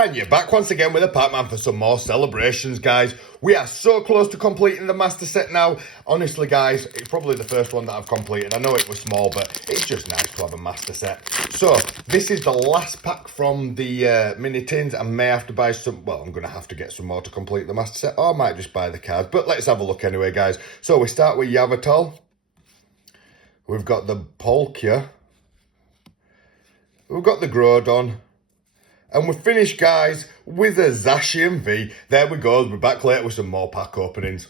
And you're back once again with a Pac-Man for some more celebrations, guys. We are so close to completing the master set now. Honestly, guys, it's probably the first one that I've completed. I know it was small, but it's just nice to have a master set. So, this is the last pack from the mini tins. I may have to buy some, well, I'm going to have to get some more to complete the master set, or I might just buy the cards. But let's have a look anyway, guys. So, we start with Yavatal. We've got the Polkia. We've got the Groudon. And we're finished, guys, with a Zacian V. There we go. We're back later with some more pack openings.